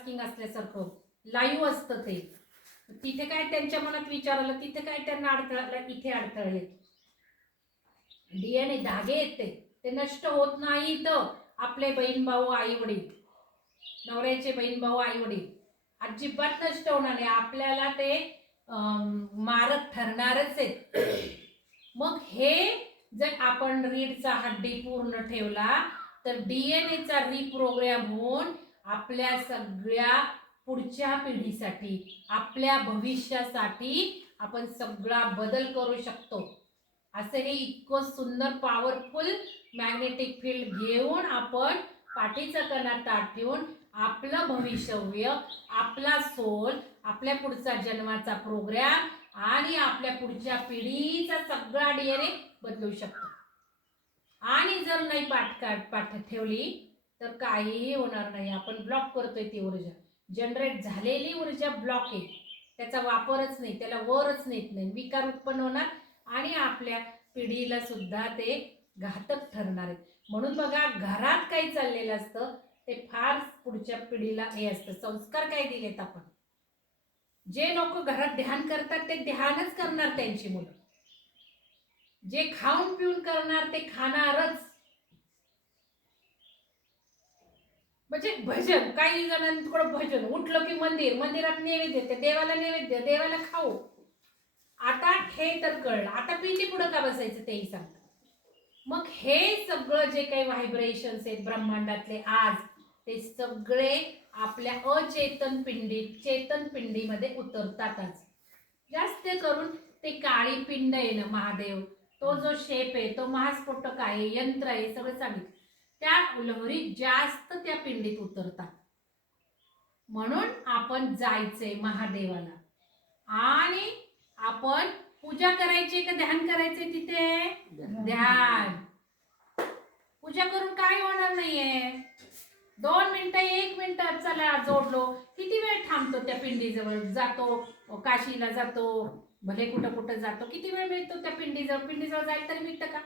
Multitasking असल्यासारखं live असतं ते. तिथे काय त्यांच्या मनात विचार आला, तिथे काय त्यांना अडथळा आला, इथे अडथळा येतो. डीएनए धागे येते ते नष्ट होत नाही. तर आपले बहीण भाऊ आई वडील, नवऱ्याचे बहीण भाऊ आई वडील अजिबात नष्ट होणार नाही. आपल्याला ते मारक ठरणारच आहेत. मग हे जर आपण रीडचा हड्डी पूर्ण ठेवला तर डीएनएचा रिप्रोग्राम होऊन आपल्या सगळ्या पुढच्या पिढीसाठी, आपल्या भविष्यासाठी आपण सगळा बदल करू शकतो. असं हे इतकं सुंदर पॉवरफुल मॅग्नेटिक फील्ड घेऊन आपण पाठीचा कणा ताठ ठेवून आपलं भविष्यव्य, आपला सोल, आपल्या पुढचा जन्माचा प्रोग्राम आणि आपल्या पुढच्या पिढीचा सगळा डीएनए बदलू शकतो. आणि जर नाही पाठ ठेवली तर काहीही होणार नाही. आपण ब्लॉक करतोय ती ऊर्जा, जनरेट झालेली ऊर्जा ब्लॉक आहे, त्याचा वापरच नाही, त्याला वरच नेत नाही, विकार उत्पन्न होणार आणि आपल्या पिढीला सुद्धा ते घातक ठरणार आहेत. म्हणून बघा, घरात काही चाललेलं असतं ते फार पुढच्या पिढीला हे असतं. संस्कार काय दिलेत आपण, जे लोक घरात ध्यान करतात ते ध्यानच करणार त्यांची मुलं, जे खाऊन पिऊन करणार ते खाणारच. म्हणजे भजन, काही जणांकडं भजन, उठलं की मंदिरात नैवेद्य, ते देवाला नैवेद्य, देवाला खाऊ. आता हे तर कळलं, आता पिंडी पुढं का बसायचं तेही सांगतात. मग हे सगळं जे काही व्हायब्रेशन्स आहेत ब्रह्मांडातले आज, ते सगळे आपल्या अचेतन चेतन पिंडीमध्ये उतरतात. आज जास्त करून ते काळी पिंड आहे ना महादेव, तो जो शेप आहे तो महास्फोटक आहे, यंत्र आहे, सगळं सांगितलं. त्या लहरी जास्त त्या पिंडीत उतरतात. म्हणून आपण जायचंय महादेवाला आणि आपण पूजा करायची का ध्यान करायचंय? तिथे ध्यान. पूजा करून काय होणार नाहीये. 2 मिनिटं 1 मिनिट चला जोडलो, किती वेळ थांबतो त्या पिंडीजवळ, जातो काशीला जातो, भले कुठं कुठं जातो, किती वेळ मिळतो त्या पिंडीजवळ जायला तरी मिळतं का?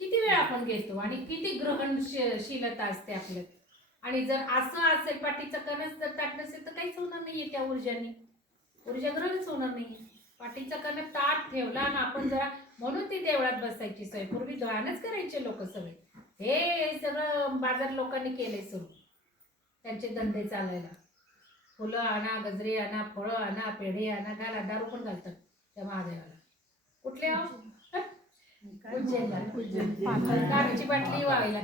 किती वेळ आपण घेतो आणि किती ग्रहणशीलता असते आपल्यात. आणि जर असं असेल पाठीचं कणच जर ताट नसेल तर काहीच होणार नाहीये त्या ऊर्जाने, ऊर्जा ग्रहणच होणार नाही. पाठीचा कण ताट ठेवला ना आपण जरा, म्हणून ती देवळात बसायची सोय. पूर्वी ध्यानच करायचे लोक सगळे. हे सगळं बाजार लोकांनी केले सुरू, त्यांचे धंदे चालायला. फुलं आणा, गजरे आणा, फळं आणा, पेढे आणा, घाला, दारू पण घालतात त्या महादेवाला. कुठल्या दारूची बाटली व्हायला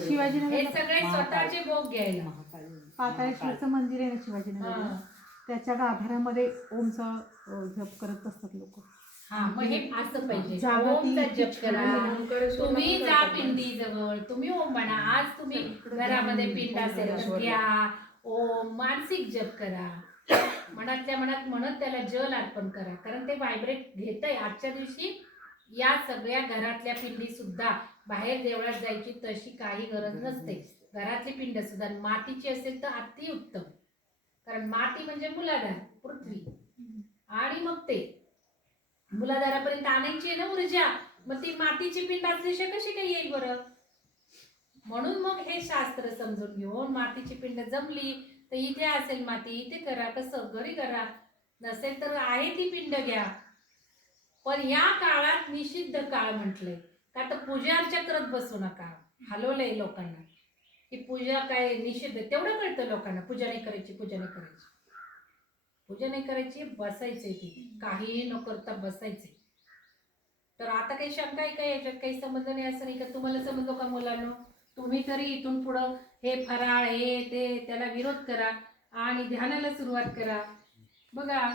शिवाजी, हे सगळे स्वतःचे भोग घ्यायला. पाताळेश्वरचं मंदिर आहे ना शिवाजीनगर, त्याच्या गाभाऱ्यामध्ये ओमचा जप करत असतात लोक. मग हे असं पाहिजे, ओमचा जप करा. तुम्ही जा पिंडी जवळ, तुम्ही ओम म्हणा. आज तुम्ही घरामध्ये पिंड असेल घ्या, ओम मानसिक जप करा, मनातल्या मनात म्हणत त्याला जल अर्पण करा. कारण ते व्हायब्रेट घेतंय. आजच्या दिवशी या सगळ्या घरातल्या पिंडी सुद्धा बाहेर देवळात जायची तशी काही गरज नसते. घरातली पिंड सुद्धा मातीची असेल तर अति उत्तम. कारण माती म्हणजे मूलाधार, पृथ्वी, आणि मग ते मूलाधारापर्यंत आणायची आहे ना ऊर्जा. मग ती मातीची पिंड असल्याशिवाय कशी काही येईल बरं? म्हणून मग हे शास्त्र समजून घेऊन मातीची पिंड जमली तर इथे असेल माती, इथे करा. कसं? घरी करा. नसेल तर आहे ती पिंड घ्या. पण या काळात निषिद्ध काळ म्हटलंय का, तर पूजा अर्चा करत बसू नका. हलवलंय लोकांना की पूजा काय निषिद्ध. तेवढं कळतं लोकांना, पूजा नाही करायची, पूजा नाही करायची, पूजा नाही करायची, बसायचंय ती, काही न करता बसायचंय. तर आता काही शंका आहे का याच्यात? काही समजलं नाही असं नाही का? तुम्हाला समजलो का मुलांनो? तुम्ही तरी इथून पुढं हे फराळ हे ते त्याला विरोध करा आणि ध्यानाला सुरुवात करा. बघा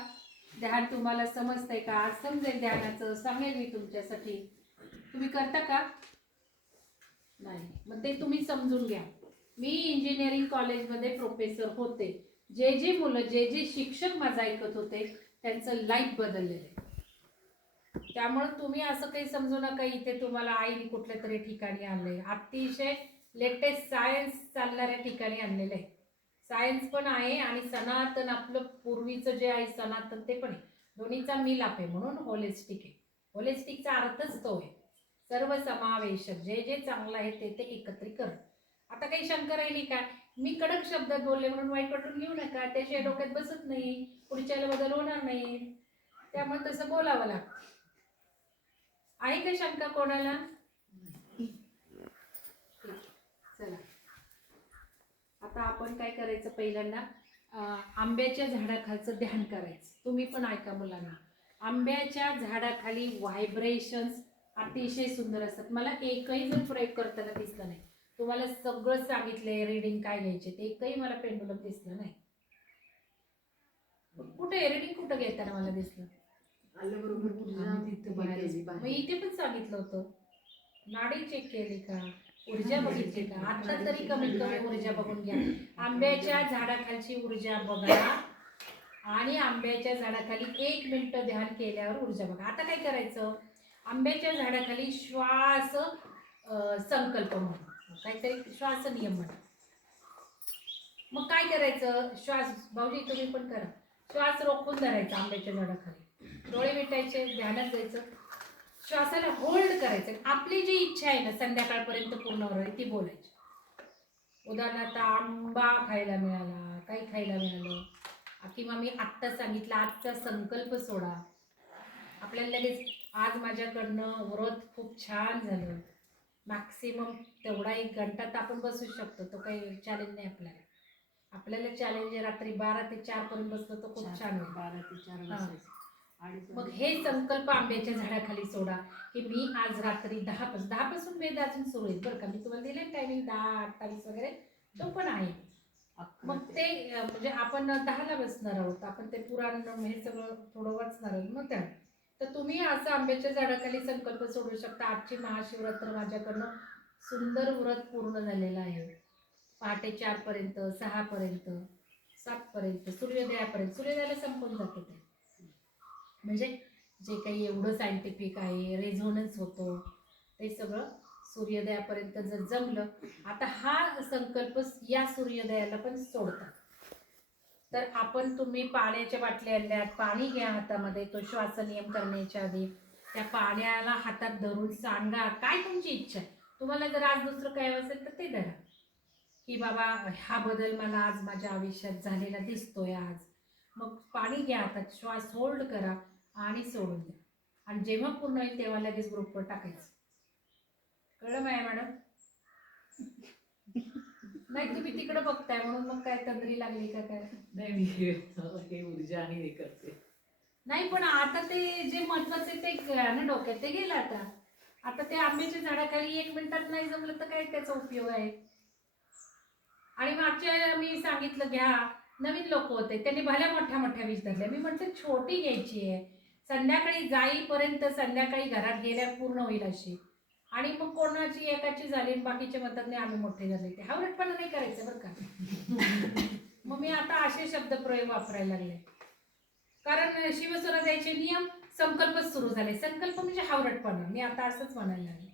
ध्यान तुम्हाला समजतंय का? आज समजेल ध्यानाचं, सांगेल मी तुमच्यासाठी. तुम्ही करता का? नाही. मग ते तुम्ही समजून घ्या. मी इंजिनिअरिंग कॉलेजमध्ये प्रोफेसर होते. जे मुलं जे शिक्षक माझं ऐकत होते त्यांचं लाईफ बदललेलं आहे. त्यामुळे तुम्ही असं काही समजू नका इथे तुम्हाला आईने कुठल्या तरी ठिकाणी आणलंय. अतिशय लेटेस्ट सायन्स चालणाऱ्या ठिकाणी आणलेलं आहे. सायन्स पण आहे आणि सनातन आपलं पूर्वीचं जे आहे सनातन ते पण आहे. दोन्हीचा मिलाप आहे, म्हणून होलिस्टिक आहे. होलिस्टिकचा अर्थच तो आहे. सर्व समावेशक जे जे चांगलं आहे ते ते एकत्रीकरण. आता काही शंका राहिली का? मी कडक शब्दात बोलले म्हणून वाईट वाटून घेऊ नका, त्याशिवाय डोक्यात बसत नाही, पुढच्याला बदल होणार नाही. त्यामुळे तसं बोलावं लागतं. आहे का शंका कोणाला? चला आता आपण काय करायचं, पहिल्यांदा आंब्याच्या झाडाखालचं ध्यान करायचं. तुम्ही पण ऐका मुलांना. आंब्याच्या झाडाखाली व्हायब्रेशन्स अतिशय सुंदर असतात. मला एकही जर प्रयोग करताना दिसला नाही. तुम्हाला सगळं सांगितलंय रीडिंग काय घ्यायचे, ते एकही मला पेंडुलम दिसलं नाही. कुठे रीडिंग कुठं घेताना मला दिसलं? मग इथे पण सांगितलं होतं, नाडी चेक केली का, ऊर्जा बघितली का? आता तरी कमीत कमी ऊर्जा बघून घ्या. आंब्याच्या झाडाखालची ऊर्जा बघा आणि आंब्याच्या झाडाखाली 1 मिनिट ध्यान केल्यावर ऊर्जा बघा. आता काय करायचं, आंब्याच्या झाडाखाली श्वास संकल्प म्हणा, काहीतरी श्वास नियम म्हणा. मग काय करायचं, श्वास भाऊजी तुम्ही पण करा, श्वास रोखून धरायचा आंब्याच्या झाडाखाली, डोळे मिटायचे, ध्यानात जायचं, श्वासाला होल्ड करायचं. आपली जी इच्छा आहे ना संध्याकाळपर्यंत पूर्ण होईल ती बोलायची. उदाहरणार्थ आंबा खायला मिळाला, काही खायला मिळालं, किंवा मी आत्ता सांगितलं आजचा संकल्प सोडा. आपल्याला लगेच आज माझ्याकडनं व्रत खूप छान झालं, मॅक्सिमम तेवढा 1 घंटा तर आपण बसू शकतो, तो काही चॅलेंज नाही आपल्याला. आपल्याला चॅलेंज आहे रात्री 12 ते 4 पर्यंत बसलो तर खूप छान होईल. 12 ते 4 मग हे संकल्प आंब्याच्या झाडाखाली सोडा की मी आज रात्री 10 पासून वेद अजून सुरू आहे बरं का. मी तुम्हाला दिले टायमिंग 10, 28 वगैरे, तो पण आहे. मग ते म्हणजे आपण 10ला बसणार आहोत, आपण ते पुराण हे सगळं थोडं वाचणार आहोत. मग त्या तर तुम्ही असं आंब्याच्या झाडाखाली संकल्प सोडू शकता. आजची महाशिवरात्र माझ्याकडनं सुंदर व्रत पूर्ण झालेलं आहे. पहाटे 4 पर्यंत, 6 पर्यंत, 7 पर्यंत, सूर्योदयापर्यंत. सूर्योदयाला संपून जातं ते. म्हणजे जे काही एवढं सायंटिफिक आहे, रेझोनन्स होतो, ते सगळं सूर्योदयापर्यंत जर जमलं. आता हा संकल्प या सूर्योदयाला पण सोडतात. तर आपण तुम्ही पाण्याच्या बाटल्या आणल्यात, पाणी घ्या हातामध्ये, तो श्वास नियम करण्याच्या आधी त्या पाण्याला हातात धरून सांगा काय तुमची इच्छा आहे. तुम्हाला जर आज दुसरं काय असेल तर ते धरा की बाबा हा बदल मला आज माझ्या आयुष्यात झालेला दिसतोय आज. मग पाणी घ्या हातात, श्वास होल्ड करा आणि सोडून द्या. आणि जेव्हा पूर्ण होईल तेव्हा लगेच ग्रुपवर टाकायचं. कळलं माया मॅडम? नाही तुम्ही तिकडे बघताय म्हणून मग काय तंद्री लागली का काय? नाही मी हे ऊर्जा आणि हे करते. नाही पण आता ते जे महत्वाचे ते ना डोक्यात ते गेलं. आता ते आंब्याच्या झाडाखाली 1 मिनिटात नाही जमलं तर काय त्याचा उपयोग आहे. आणि मागच्या मी सांगितलं घ्या, नवीन लोक होते त्यांनी भल्या मोठ्या मोठ्या वीज धरल्या. मी म्हटलं छोटी घ्यायची आहे, संध्याकाळी जाईपर्यंत, संध्याकाळी घरात गेल्यावर पूर्ण होईल अशी. आणि मग कोणाची एकाची झाली बाकीचे म्हणतात नाही आम्ही मोठे झाले. ते हावरटपणा नाही करायचं बरं का. मग मी आता असे शब्दप्रयोग वापरायला लागले, कारण शिवस्वराज्याचे नियम संकल्पच सुरू झाले. संकल्प म्हणजे हावरटपणा, मी आता असंच म्हणायला लागले.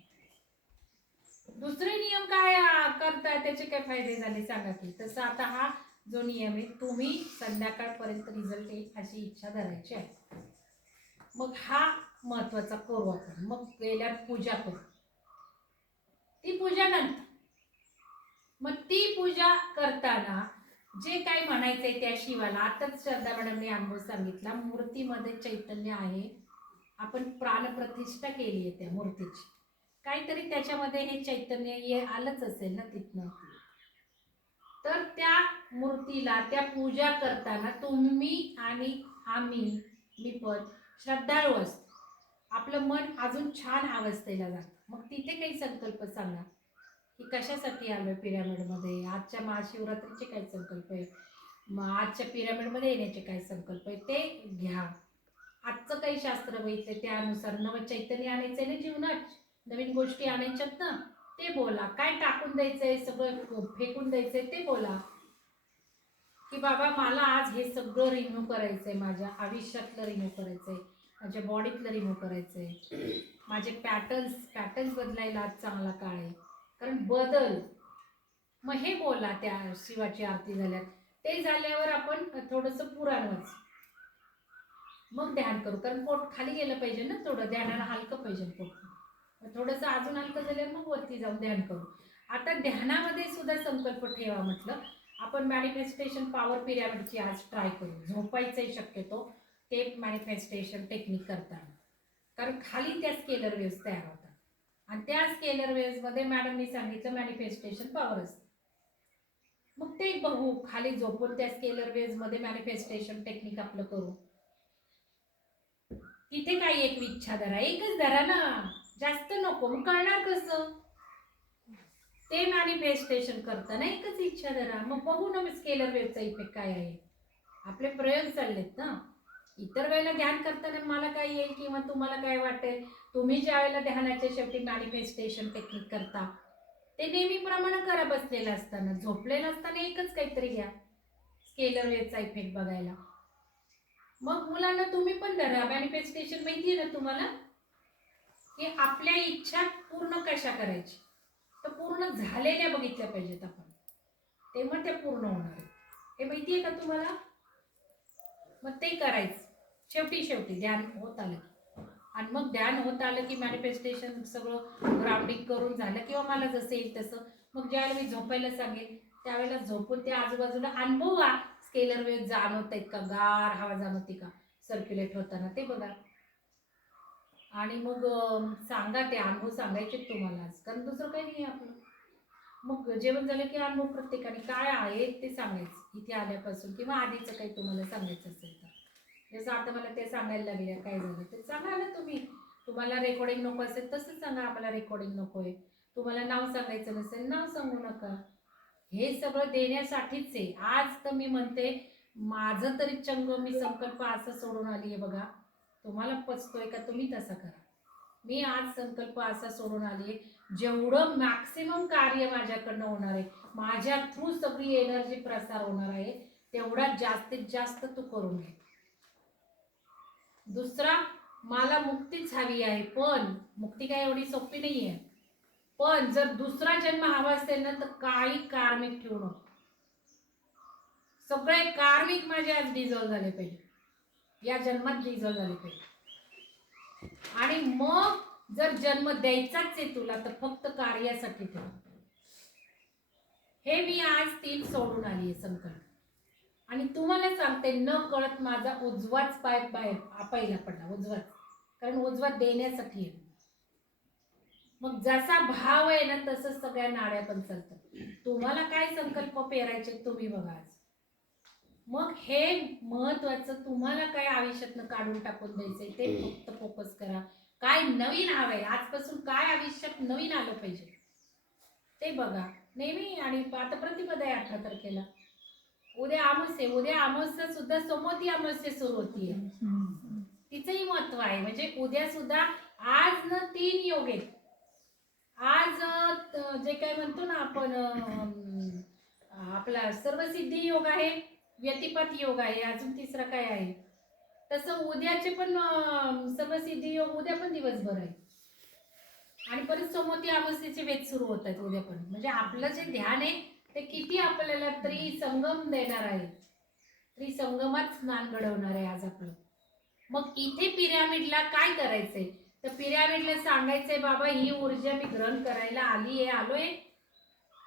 दुसरे नियम काय करताय, त्याचे काय फायदे झाले सांगा की. तसं आता हा जो नियम आहे, तुम्ही संध्याकाळपर्यंत रिझल्ट येईल अशी इच्छा धरायची आहे. मग हा महत्वाचा करू आपण. मग गेल्यावर पूजा करू, ती पूजा नंतर. मग ती पूजा करताना जे काही म्हणायचंय त्या शिवाला, आताच श्रद्धा मॅडमने अनुभव सांगितला, मूर्तीमध्ये चैतन्य आहे, आपण प्राणप्रतिष्ठा केली आहे त्या मूर्तीची, काहीतरी त्याच्यामध्ये हे चैतन्य आलंच असेल ना तिथनं. तर त्या मूर्तीला त्या पूजा करताना तुम्ही आणि आम्ही, मी पण श्रद्धाळू असतो, आपलं मन अजून छान अवस्थेला जातं. मग तिथे काही संकल्प सांगा की कशासाठी आलोय पिरामिडमध्ये, आजच्या महाशिवरात्रीचे काय संकल्प आहे, मग आजच्या पिरामिडमध्ये येण्याचे काय संकल्प आहे ते घ्या. आजचं काही शास्त्र बघितलं त्यानुसार नवं चैतन्य आणायचंय ना जीवनात, नवीन गोष्टी आणायच्यात ना, ते बोला. काय टाकून द्यायचंय, सगळं फेकून द्यायचंय ते बोला की बाबा मला आज हे सगळं रिन्यू करायचंय, माझ्या आयुष्यातलं रिन्यू करायचंय, माझ्या बॉडीतलं रिन्यू करायचंय, माझे पॅटर्न्स बदलायला आज चांगला काळ आहे, कारण बदल. मग हे बोला. त्या शिवाची आरती झाल्यात, ते झाल्यावर आपण थोडंसं पुराण वाच, मग ध्यान करू, कारण पोट खाली गेलं पाहिजे ना, थोडं ध्यानाला हलकं पाहिजे पोट. थोडंसं अजून हलकं झाल्यावर मग वरती जाऊन ध्यान करू. आता ध्यानामध्ये सुद्धा संकल्प ठेवा म्हटलं. आपण मॅनिफेस्टेशन पॉवर पिरॅमिडची आज ट्राय करू. झोपायचंही शक्यतो ते मॅनिफेस्टेशन टेक्निक करताना, कारण खाली त्या स्केलर वेव्स तयार होतात आणि त्या स्केलर वेव्समध्ये मॅडमनी सांगितलं मॅनिफेस्टेशन पॉवर असते. मग ते बघू, खाली झोपून त्या स्केलर वेव्समध्ये मॅनिफेस्टेशन टेक्निक आपलं करू. तिथे काही एक इच्छा धरा, एकच धरा ना, जास्त नको. मग कळणार कसं? ते मॅनिफेस्टेशन करताना एकच इच्छा धरा. मग बघू ना स्केलर वेव्हचा इफेक्ट काय आहे. आपले प्रयोग चाललेत ना. इतर वेळेला ध्यान करताना मला काय येईल किंवा तुम्हाला काय वाटेल, तुम्ही ज्या वेळेला ध्यानाच्या शेवटी मॅनिफेस्टेशन टेक्निक करता ते नेहमीप्रमाणे करा. बसलेलं असताना, झोपलेलं असताना एकच काहीतरी घ्या स्केलर वेव्हचा इफेक्ट बघायला. मग मुलांना तुम्ही पण धरा. मॅनिफेस्टेशन माहिती आहे ना तुम्हाला, की आपल्या इच्छा पूर्ण कशा करायची, तर पूर्ण झालेल्या बघितल्या पाहिजेत आपण, तेव्हा त्या पूर्ण होणार आहेत. हे माहिती आहे का तुम्हाला? मग ते करायचं शेवटी ध्यान होत आलं की. आणि मग ध्यान होत आलं की मॅनिफेस्टेशन सगळं ग्राउंडिंग करून झालं किंवा मला जसं येईल तसं, मग ज्यावेळेला मी झोपायला सांगेन त्यावेळेला झोपून त्या आजूबाजूला अनुभवा. स्केलर वेव्ह जाणवत आहेत का, गार हवा जाणवते का सर्क्युलेट होताना, ते बघा. आणि मग सांगा, ते अनुभव सांगायचे तुम्हाला आज, कारण दुसरं काही नाही आपलं. मग जेवण झालं की अनुभव प्रत्येकाने काय आहे ते सांगायचं इथे आल्यापासून, किंवा आधीचं काही तुम्हाला सांगायचं असेल तर. जसं आता मला ते सांगायला लागले काय झालं ते सांगा ना तुम्ही. तुम्हाला रेकॉर्डिंग नको असेल तसंच सांगा, आम्हाला रेकॉर्डिंग नको आहे. तुम्हाला नाव सांगायचं नसेल नाव सांगू नका. हे सगळं देण्यासाठीच आहे. आज तर मी म्हणते माझं तरी चंग, मी संकल्प असा सोडून आली आहे बघा. तुम्हाला पचतोय का तुम्ही तसा करा. मी आज संकल्प असा सोडून आली आहे, जेवढं मॅक्सिमम कार्य माझ्याकडनं होणार आहे, माझ्या थ्रू सगळी एनर्जी प्रसार होणार आहे, तेवढा जास्तीत जास्त तू करून घे. दुसरा, मला मुक्तीच हवी आहे, पण मुक्ती काय एवढी सोपी नाही आहे. पण जर दुसरा जन्म हवा असेल ना तर काही कार्मिक ठेवू नको. सगळे कार्मिक माझे आज डिझॉल्व झाले पाहिजे, या जन्मात डिझॉल्व झाले पाहिजे. आणि मग जर जन्म द्यायचाच आहे तुला तर फक्त कार्यासाठी ठेव. हे मी आज 3 सोडून आली आहे संकल्प. आणि तुम्हाला सांगते न कळत माझा उजवाच पाय बाहेर पहिला पडला, उजवाच, कारण उजवा देण्यासाठी आहे. मग जसा भाव आहे ना तसंच सगळ्या नाड्या पण चालतात. तुम्हाला काय संकल्प पेरायचे तुम्ही बघा आज. मग हे महत्वाचं, तुम्हाला काय आयुष्यातनं काढून टाकून द्यायचंय ते फक्त फोकस करा. काय नवीन हवंय आजपासून, काय आयुष्यात नवीन आलं पाहिजे ते बघा नेहमी. आणि आता प्रतिपदा आहे 18 तारखेला, उद्या अमावस्या, उद्या अमावस्या सुद्धा सोमवती अमावस्या सुरू होतीये, तिचंही महत्व आहे. म्हणजे उद्या सुद्धा आज न 3 योग आहेत. आज जे काय म्हणतो ना आपण, आपला सर्वसिद्धी योग आहे, व्यतिपात योग आहे, अजून तिसरा काय आहे. तसं उद्याचे पण सर्वसिद्धी योग उद्या पण दिवसभर आहे. आणि परत सोमवती अमावस्येचे वेध सुरू होत आहेत उद्या पण. म्हणजे आपलं जे ध्यान आहे ते किती आपल्याला त्रिसंगम देणार आहे, त्रिसंगमात स्नान घडवणार आहे आज आपलं. मग इथे पिरॅमिडला काय करायचंय, तर पिरॅमिडला सांगायचंय बाबा ही ऊर्जा मी ग्रहण करायला आलोय,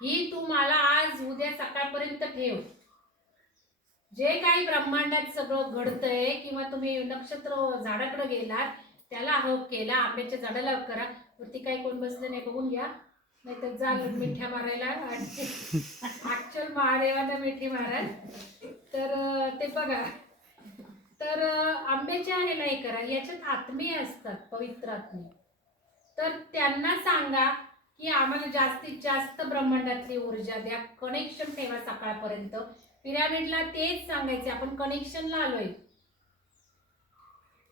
ही तू मला आज उद्या सकाळपर्यंत ठेव. जे काही ब्रह्मांडात सगळं घडतंय, किंवा तुम्ही नक्षत्र झाडाकडे गेलात त्याला हक केला, आंब्याच्या झाडाला हक करा. वरती काही कोण बसलं नाही बघून घ्या, नाहीतर जा मिठ्या मारायला. ऍक्च्युअल महादेवाला मिठी माराल तर ते बघा. तर आंब्याच्या ह्याला हे करा, याच्यात आत्मीय असतात, पवित्र आत्मे. तर त्यांना सांगा की आम्हाला जास्तीत जास्त ब्रह्मांडातली ऊर्जा द्या, कनेक्शन ठेवा सकाळपर्यंत. पिरॅमिडला तेच सांगायचे, आपण कनेक्शनला आलोय,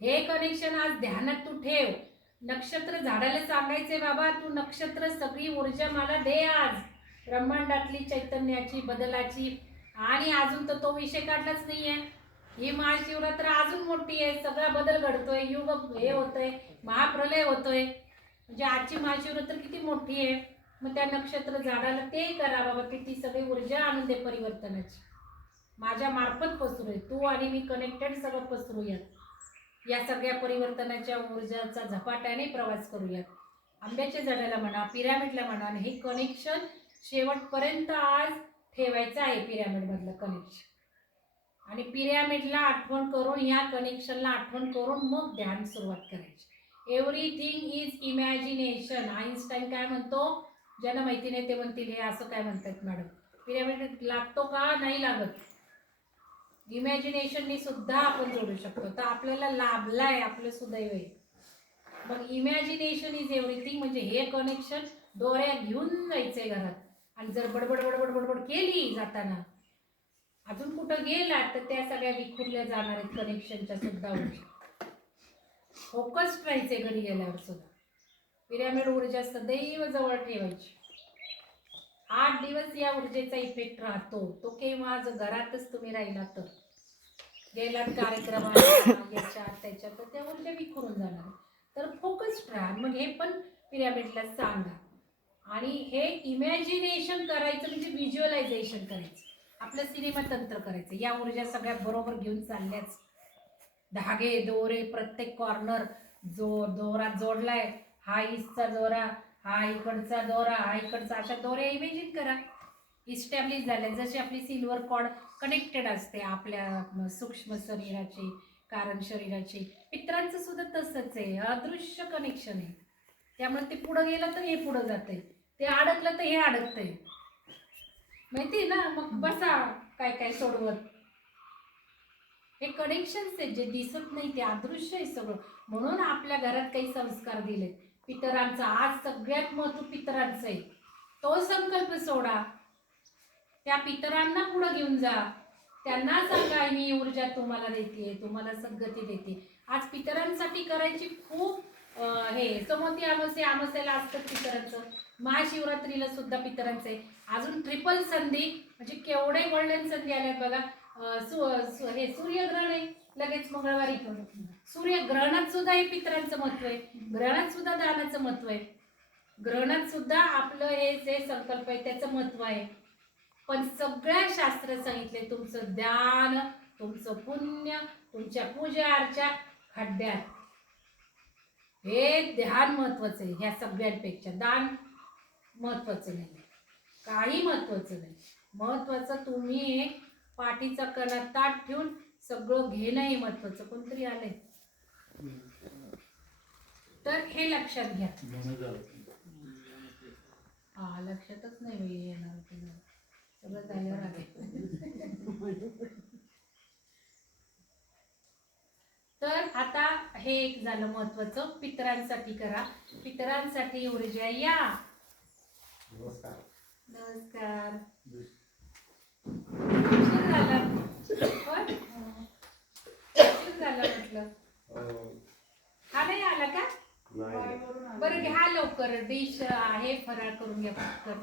हे कनेक्शन आज ध्यानात तू ठेव. नक्षत्र झाडाला सांगायचे बाबा तू नक्षत्र सगळी ऊर्जा मला दे आज, ब्रह्मांडातली चैतन्याची, बदलाची. आणि अजून तर तो विषय काढलाच नाहीये. ही महाशिवरात्र अजून मोठी आहे, सगळा बदल घडतोय, युग हे होतोय, महाप्रलय होतोय. म्हणजे आजची महाशिवरात्र किती मोठी आहे. मग त्या नक्षत्र झाडाला ते करा बाबा की ती सगळी ऊर्जा आणून दे परिवर्तनाची, माझ्या मार्फत पसरू. तू आणि मी कनेक्टेड सगळं पसरूयात, या सगळ्या परिवर्तनाच्या ऊर्जाचा झपाट्याने प्रवास करूयात. आंब्याच्या झाडाला म्हणा, पिरॅमिडला म्हणा, आणि हे कनेक्शन शेवटपर्यंत आज ठेवायचं आहे. पिरॅमिडमधलं कनेक्शन आणि पिरॅमिडला आठवण करून, ह्या कनेक्शनला आठवण करून मग ध्यान सुरुवात करायची. Everything is imagination. आईन्स्टाईन काय म्हणतो, ज्यांना माहिती नाही ते म्हणतील हे असं काय म्हणतात मॅडम, पिरॅमिड लागतो का? नाही लागत. इमॅजिनेशननी सुद्धा आपण जोडू शकतो. तर आपल्याला लाभलाय, आपलं सुदैव आहे. मग इमॅजिनेशन इज एव्हरीथिंग म्हणजे हे कनेक्शन दोऱ्या घेऊन जायचंय घरात. आणि जर बडबड बडबड बडबड केली जाताना, अजून कुठं गेला तर त्या सगळ्या विखुरल्या जाणार आहेत कनेक्शनच्या सुद्धा ऊर्जा. फोकस्ड राहायचे घरी गेल्यावर सुद्धा. पिरॅमिड ऊर्जा सदैव जवळ ठेवायची. 8 दिवस या ऊर्जेचा इफेक्ट राहतो. तो केव्हा? जर घरातच तुम्ही राहिला तर, गेलात कार्यक्रमात याच्यात त्याच्यात, तर त्या ऊर्जा विखुरून जाणार. तर फोकस्ड राहा. मग हे पण पिरॅमिडला सांगा. आणि हे इमॅजिनेशन करायचं म्हणजे व्हिज्युअलायझेशन करायचं, आपलं सिनेमा तंत्र करायचं. या ऊर्जा सगळ्या बरोबर घेऊन चालल्याच. धागे दोरे प्रत्येक कॉर्नर जो दोरा जोडलाय, हा ईस्टचा दोरा, हा इकडचा दोरा, हा इकडचा, अशा दोऱ्या इमॅजिन करा. इस्टॅब्लिश झाल्या. जशी आपली सिल्वर कॉर्ड कनेक्टेड असते आपल्या सूक्ष्म शरीराची, कारण शरीराची, पित्रांचं सुद्धा तसंच आहे. अदृश्य कनेक्शन आहे. त्यामुळे ते पुढं गेलं तर हे पुढं जातंय, ते अडकलं तर हे अडकतंय. माहिती ना? मग बसा काय काय सोडवत. हे कनेक्शन्स आहेत जे दिसत नाही, ते अदृश्य आहे सगळं. म्हणून आपल्या घरात काही संस्कार दिले. पितरांचा आज सगळ्यात महत्व पितरांचं आहे. तो संकल्प सोडा, त्या पितरांना पुढे घेऊन जा. त्यांना सांगा मी ऊर्जा तुम्हाला देते, तुम्हाला सद्गती देते. आज पितरांसाठी करायची खूप हे समोती अमावस्या, अमावस्याला असतं पितरांचं. महाशिवरात्रीला सुद्धा पितरांचं आहे. अजून ट्रिपल संधी म्हणजे केवढे गोल्डन संधी आल्या बघा. हे सूर्यग्रहण आहे लगेच मंगळवारी. सूर्यग्रहणात सुद्धा हे पितरांचं महत्व आहे. ग्रहणात सुद्धा दानाचं महत्व आहे. ग्रहणात सुद्धा आपलं हे जे संकल्प आहे त्याचं महत्व आहे. पण सगळ्या शास्त्र सांगितले तुमचं ध्यान, तुमचं पुण्य, तुमच्या पूजा अर्चा खड्ड्यात. हे ध्यान महत्वाचं आहे. ह्या सगळ्यांपेक्षा दान महत्वाचं नाही, काही महत्वाचं नाही. महत्वाचं तुम्ही पाठीचा कणा ताट ठेवून सगळं घेणं हे महत्वाचं. कोणतरी आलंय तर हे लक्षात घ्या. हा लक्षातच नाही बाई येणार सगळं झाल्यावर आले. तर आता हे एक झालं महत्वाचं. पितरांसाठी करा, पितरांसाठी ऊर्जा या. नमस्कार. नमस्कार. उशीर झाला पण उशीर झाला म्हटलं. हा नाही आला का? बरं घ्या लवकर. डिश आहे, फराळ करून घ्या पटकन.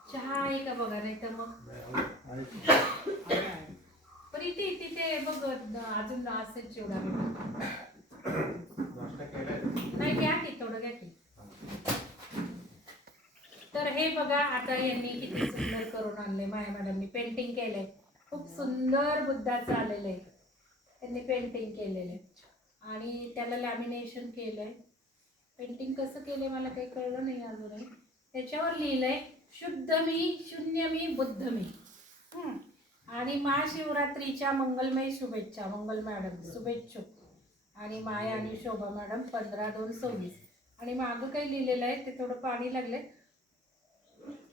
चहा आहे का बघा, नाही तर मग पण इथे तिथे बघ अजून असेल चिवडा नाही. घ्या की थोडं घ्या की. तर हे बघा आता यांनी किती सुंदर करून आणले. माया मॅडमनी पेंटिंग केलंय. खूप सुंदर बुद्धाचं आलेलं आहे. त्यांनी पेंटिंग केलेलं आहे आणि त्याला लॅमिनेशन केलंय. पेंटिंग कसं केलंय मला काही कळलं नाही अजूनही. त्याच्यावर लिहिलंय शुद्ध मी, शून्य मी, बुद्ध मी. आणि महाशिवरात्रीच्या मंगलमय शुभेच्छा. मंगल मॅडम शुभेच्छुक. आणि माया आणि शोभा मॅडम 15/2/26. आणि मागं काही लिहिलेलं आहे ते थोडं पाणी लागलंय.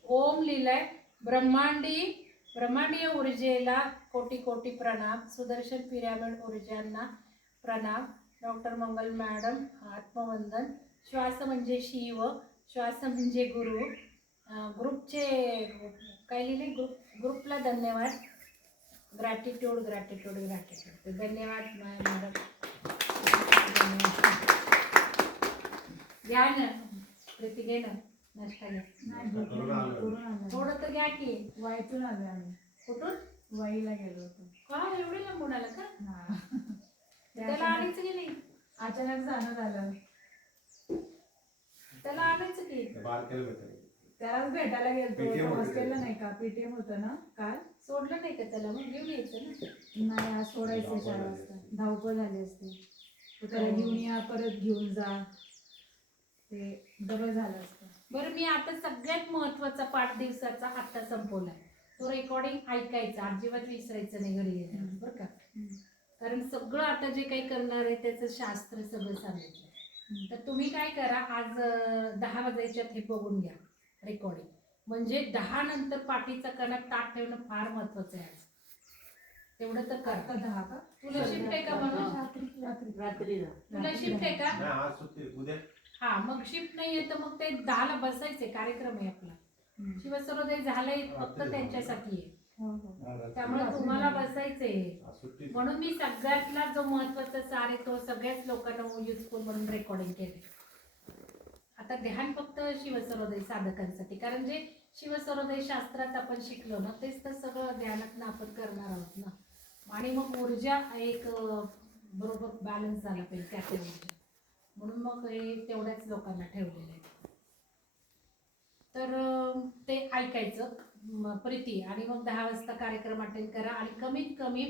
ओम लिहिलंय. ब्रह्मांडीय ऊर्जेला कोटी कोटी प्रणाम. सुदर्शन पिरॅमिड ऊर्जांना प्रणाम. डॉक्टर मंगल मॅडम आत्मवंदन. श्वास म्हणजे शिव, श्वास म्हणजे गुरु. ग्रुपचे काय लिहिले, ग्रुपला धन्यवाद. Gratitude gratitude gratitude. धन्यवाद मॅडम. घ्या ना प्रीती, घे ना नाश्ता घ्या. थोडं तर घ्या की. वाईतून आलो आम्ही. कुठून? वाईला गेलो होतो. का एवढे लांबून आला का? हा. त्याला आणायचं की नाही? अचानक जाणं झालं. त्याला आणायचं की. त्यालाच भेटायला गेलतो. हॉस्टेलला नाही का पीटीएम होतं ना काल. सोडलं नाही का त्याला? मग घेऊन यायचं ना. नाही आज सोडायचं 4 वाजता. धावपळ झाली असते. त्याला घेऊन या, परत घेऊन जा. ते डबल झालं असतं. बरं, मी आता सगळ्यात महत्वाचा पाठ दिवसाचा आता संपवलाय. तो रेकॉर्डिंग ऐकायचा, अजिबात विसरायचं नाही घरी गेल्यावर, बरं का. कारण सगळं आता जे काही करणार आहे त्याचं शास्त्र सगळं सांगितलं. तर तुम्ही काय करा, आज 10 वाजायच्यात हे बघून घ्या रेकॉर्डिंग. म्हणजे 10 नंतर पाठीचा कणा ताट ठेवणं फार महत्वाचं आहे आज. तेवढं तर आता करा. 10 का? तुला शिफ्ट आहे का म्हणून? रात्रीला तुला शिफ्ट आहे का? नाही आज सुट्टी उद्या हा, मग शिफ्ट नाहीये तर मग ते 10ला बसायचे. कार्यक्रम आहे आपला. शिवसरोदय झालंय फक्त त्यांच्यासाठी आहे. त्यामुळे तुम्हाला बसायचंय. आज सुट्टी म्हणून मी सगळ्यातला जो महत्वाचा सार आहे तो सगळ्याच लोकांना युजफुल म्हणून रेकॉर्डिंग केले. आता ध्यान फक्त शिवसरोदय साधकांसाठी, कारण जे शिवसरोदय शास्त्रात आपण शिकलो ना तेच तर सगळं ध्यानातनं आपण करणार आहोत ना. आणि मग ऊर्जा एक बरोबर बॅलन्स झाला पाहिजे त्या ऊर्जा. म्हणून मग हे तेवढ्याच लोकांना ठेवलेलं आहे. तर ते ऐकायचं प्रीती, आणि मग 10 वाजता कार्यक्रम अटेंड करा. आणि कमीत कमी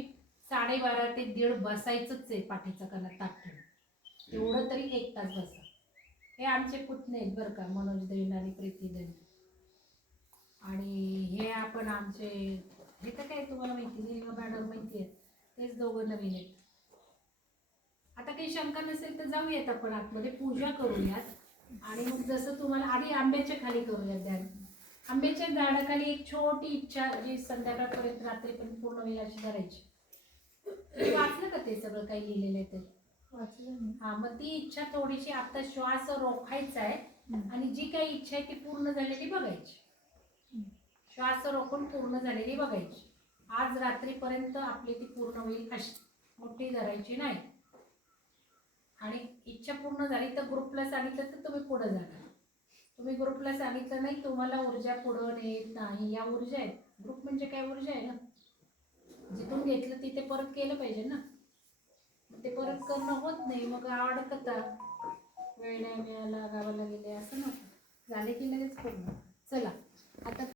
12:30 ते 1:30 बसायचंच आहे पाठीचा कणा ताट ठेवून. तेवढं तरी 1 तास बसा. हे आमचे पुतणे आहेत बरं का, मनोज दैन आणि प्रीती दैन. आणि हे आपण आमचे, हे तर काय तुम्हाला माहिती नाही, मॅडम माहिती आहे, तेच दोघं नवीन आहेत. आता काही शंका नसेल तर जाऊयात आपण आतमध्ये, पूजा करूयात. आणि मग जसं तुम्हाला आधी आंब्याच्या खाली करूयात ध्यान. आंब्याच्या झाडाखाली एक छोटी इच्छा जी संध्याकाळपर्यंत रात्रीपर्यंत पूर्ण होईल अशी करायची. तुम्ही वाचलं का ते सगळं काही लिहिलेलं आहे ते? हा, मग ती इच्छा थोडीशी, आता श्वास रोखायचा आहे आणि जी काही इच्छा आहे ती पूर्ण झालेली बघायची. श्वास रोखून पूर्ण झालेली बघायची. आज रात्रीपर्यंत आपली ती पूर्ण होईल अशी मोठी धरायची नाही. आणि इच्छा पूर्ण झाली तर ग्रुपला सांगितलं तर तुम्ही पुढे जाणार. तुम्ही ग्रुपला सांगितलं नाही, तुम्हाला ऊर्जा पुढं नेत नाही. या ऊर्जा आहेत. ग्रुप म्हणजे काय ऊर्जा आहे ना, जिथून घेतलं तिथे परत केलं पाहिजे ना. ते परत करणं होत नाही, मग अडकता. वेळ नाही मिळाला, गावाला गेले असं नको. झाले की लगेच पूर्ण.